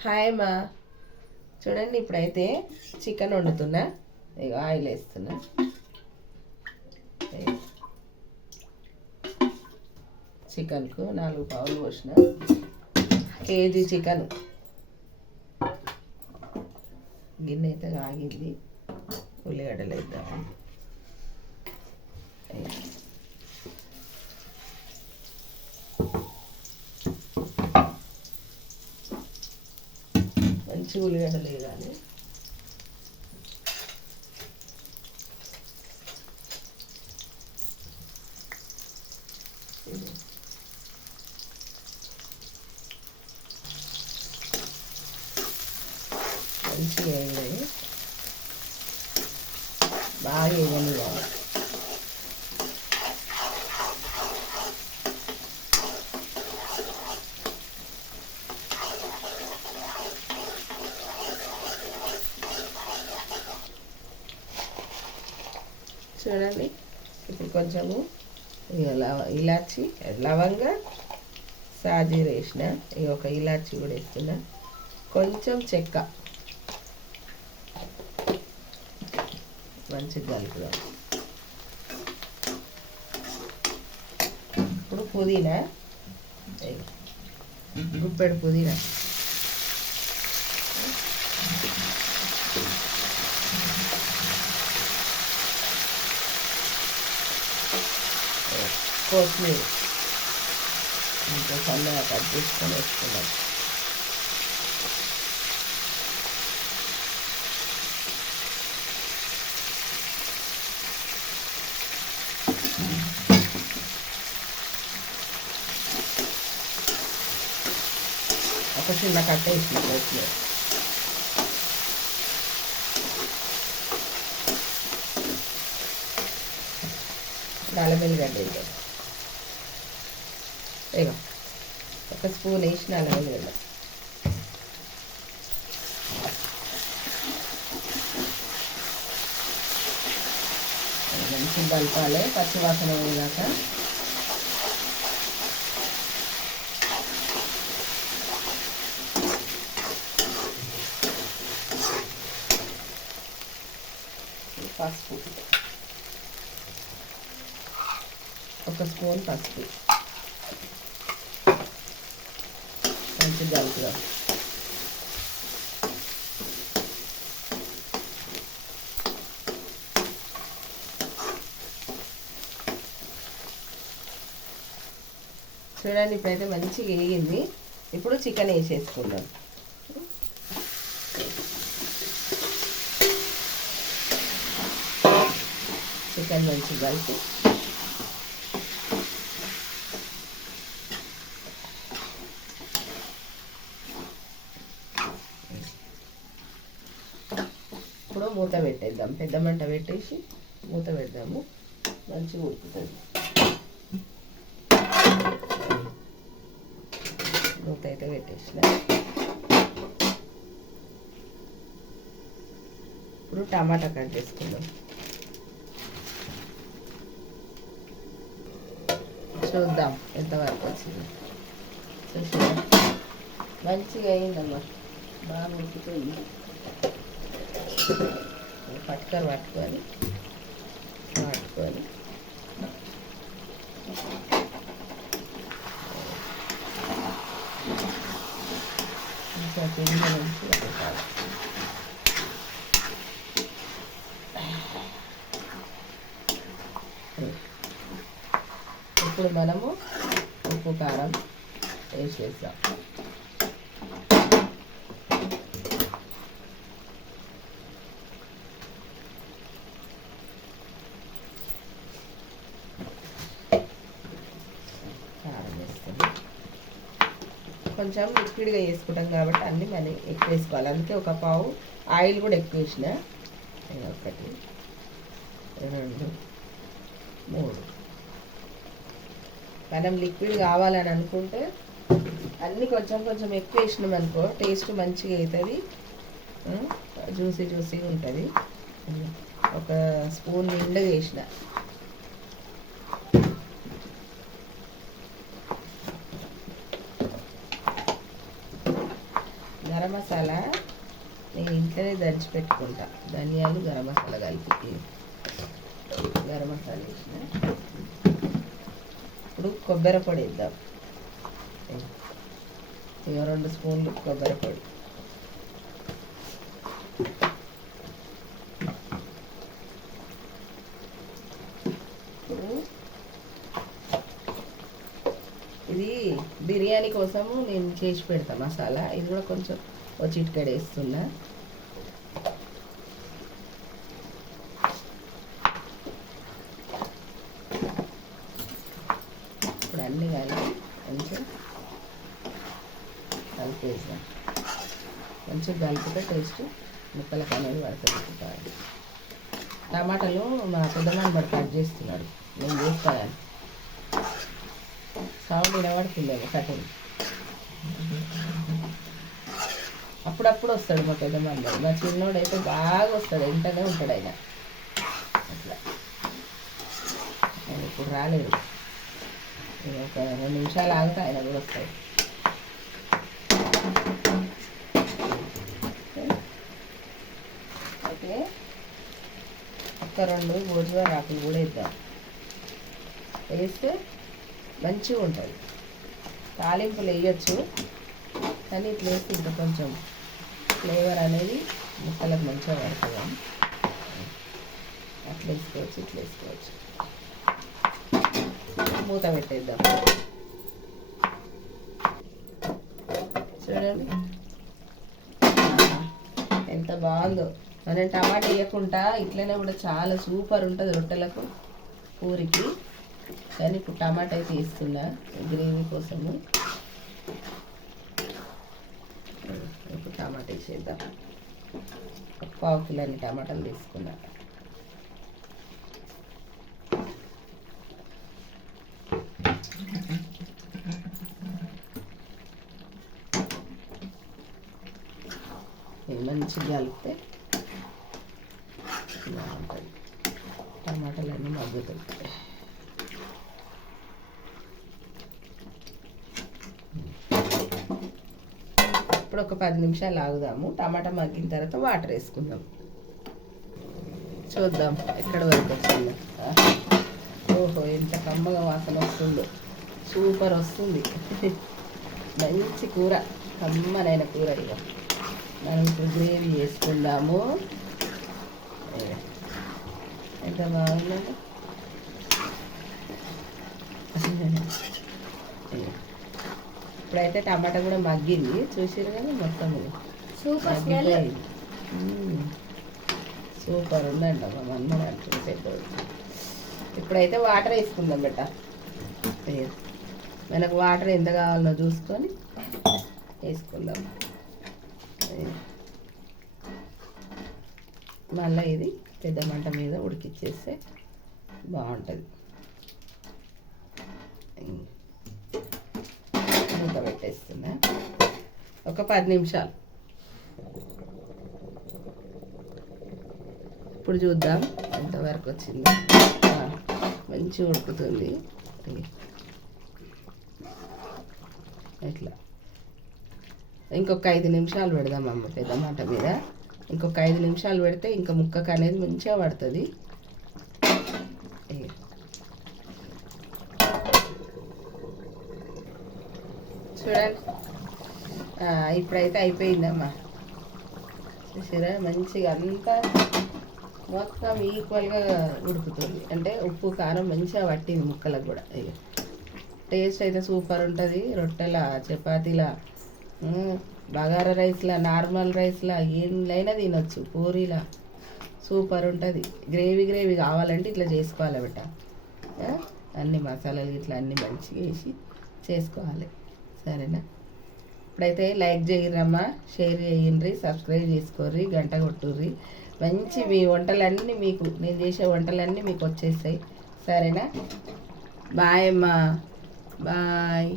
Hi మా. చూడండి ఇప్పుడైతే చికెన్ వండుతున్నా. ఇక ఆయిల్ వేస్తున్నా. చికెన్కు 4 పావులు పోసిన. KG chicken. గిన్నె అయితే ఆగింది. ఉల్లిగడ్డలు వేద్దాం. మంచి ఉల్లిగడ్డలు వేయాలి. మంచిగా వేయాలి. బాగా వేయనివ్వాలి. చూడండి ఇప్పుడు కొంచెము ఇలాచి లవంగ సాజీర వేసిన. ఈ ఒక ఇలాచి కూడా వేస్తున్నా. కొంచెం చెక్క మంచిగా కలుపుదాం. ఇప్పుడు పుదీనా, గుప్పెడు పుదీనా, కొత్తిమీర ఇంకా సన్నగా కట్ చేసుకొని వేసుకున్నాం. ఒక చిన్న కట్ట వేసిన కొత్తిమీర. అల్లం వెల్లిగడ్డ వేద్దాం. ఇక ఒక స్పూన్ వేసిన అల్లం వెల్లిగడ్డ. మంచిగా కలపాలి పచ్చివాసన పోయాక. పసుపు, ఒక స్పూన్ పసుపు మంచిగా కలుపుదాం. చూడండి ఇప్పుడైతే మంచిగా వేగింది. ఇప్పుడు చికెన్ వేసేసుకుందాం. చికెన్ మంచిగా కలిపి ఇప్పుడు మూత పెట్టేద్దాం. పెద్ద మంట పెట్టేసి మూత పెడదాము. మంచిగా ఉడుకుతుంది. మూత అయితే పెట్టేసిన. ఇప్పుడు టమాటా కట్ చేసుకుందాం. చూద్దాం ఎంతవరకు వచ్చింది. చూసినా మంచిగా అయిందమ్మా. బాగా ఉడికిపోయింది. పట్టుకొని ఇంకా పిండి నుంచి పెట్టాలి. ఇప్పుడు మనము ఉప్పు కారం వేసేసాం. కొంచెం లిక్విడ్గా వేసుకుంటాం కాబట్టి అన్నీ మనం ఎక్కువ వేసుకోవాలి. అందుకే ఒక పావు ఆయిల్ కూడా ఎక్కువ వేసిన. 1 2 3. మనం లిక్విడ్ కావాలని అనుకుంటే అన్నీ కొంచెం కొంచెం ఎక్కువ వేసినాం అనుకో టేస్ట్ మంచిగా అవుతుంది. జ్యూసీగా ఉంటుంది. ఒక స్పూన్ నిండుగా వేసిన. గరం మసాలా నేను ఇంట్లోనే దంచి పెట్టుకుంటా. ధనియాలు గరం మసాలా కలిపి గరం మసాలా వేసిన. ఇప్పుడు కొబ్బరి పొడి వేద్దాం. 2 స్పూన్లు కొబ్బరి పొడి. ఇది బిర్యానీ కోసము నేను చేసి పెడతా మసాలా. ఇది కూడా కొంచెం ఒక చిటికెడు వేస్తున్నా. ఇప్పుడు అన్నీ కలిపి కొంచెం కలిపేసాం. కొంచెం కలిపితే టేస్ట్ ముక్కలకు అనేది పడుతుంది. టమాటాలు మా పెద్దమ్మ మరి కట్ చేస్తున్నాడు, నేను చేస్తాను. సౌండ్ వినబడుతుందేమో కటింగ్. అప్పుడప్పుడు వస్తాడు మా పెద్దమ్మ. మా చిన్నోడు అయితే బాగా వస్తాడు, వెంటనే ఉంటాడు ఆయన. అట్లా ఆయన ఇప్పుడు రాలేదు. ఒక 2 నిమిషాలు ఆగితే ఆయన కూడా వస్తాడు. అయితే ఒక 2 గోధుమ ఆకులు కూడా వేద్దాం. వేస్తే మంచిగా ఉంటుంది. తాలింపులు వేయచ్చు, కానీ ఇట్లా వేస్తే ఇంకా కొంచెం ఫ్లేవర్ అనేది ముక్కలకు మంచిగా పడుతుంది. అట్లా వేసుకోవచ్చు, ఇట్లా వేసుకోవచ్చు. మూత పెట్టేద్దాం. చూడండి ఎంత బాగుందో. మనం టమాటా వేయకుండా ఇట్లనే కూడా చాలా సూపర్ ఉంటుంది రొట్టెలకు, పూరికి. కానీ ఇప్పుడు టమాటా అయితే వేస్తున్నా గ్రేవీ కోసము. ఇప్పుడు టమాటా వేసేద్దాం. 1/4 కిలో టమాటాలు తీసుకున్నా. మంచిగా కలిపితే బాగుంటుంది. టమాటాలు అన్నీ మగ్గుతాయి. ఇప్పుడు ఒక 10 నిమిషాలు ఆగుదాము. టమాటా మగ్గిన తర్వాత వాటర్ వేసుకుందాం. చూద్దాం ఎక్కడ వరకు వస్తుందో. ఓహో, ఎంత కమ్మగా వాసన వస్తుందో. సూపర్ వస్తుంది. మంచి కూర, కమ్మనైన కూర. ఇక మనం ఇప్పుడు గ్రేవీ వేసుకుందాము. ఎంత బాగుందండి. ఇప్పుడైతే టమాటా కూడా మగ్గింది, చూసారు కానీ మొత్తం మగ్గిపోయింది. సూపర్ ఉందండి అమ్మ, అందరం చూసేటప్పుడు. ఇప్పుడైతే వాటర్ వేసుకుందాం బెట్ట. మనకు వాటర్ ఎంత కావాలో చూసుకొని వేసుకుందాం. మళ్ళీ ఇది పెద్ద మంట మీద ఉడికిచ్చేస్తే బాగుంటుంది. మూత పెట్టేస్తున్నా ఒక 10 నిమిషాలు. ఇప్పుడు చూద్దాం ఎంతవరకు వచ్చింది. మంచిగా ఉడుకుతుంది ఇట్లా. ఇంకొక 5 నిమిషాలు పెడదాం అమ్మ పెద్ద మంట మీద. ఇంకొక 5 నిమిషాలు పెడితే ఇంకా ముక్కకు అనేది మంచిగా పడుతుంది. చూడండి ఇప్పుడైతే అయిపోయిందమ్మా. చూసారా మంచిగా అంతా మొత్తం ఈక్వల్గా ఉడుకుతుంది. అంటే ఉప్పు కారం మంచిగా పట్టింది ముక్కలకు కూడా. టేస్ట్ అయితే సూపర్ ఉంటుంది. రొట్టెల, చపాతీల, బగారా రైస్లా, నార్మల్ రైస్లా ఏమైనా తినొచ్చు. పూరీలా సూపర్ ఉంటుంది. గ్రేవీ కావాలంటే ఇట్లా చేసుకోవాలి బెట్ట. అన్ని మసాలాలు ఇట్లా అన్నీ మంచిగా వేసి చేసుకోవాలి. సరేనా? ఇప్పుడైతే లైక్ చేయరమ్మా, షేర్ చేయండి, సబ్స్క్రైబ్ చేసుకోర్రి, గంట కొట్టుర్రి. మంచి మీ వంటలన్నీ మీకు, నేను చేసే వంటలన్నీ మీకు వచ్చేస్తాయి. సరేనా? బాయ్ అమ్మా, బాయ్.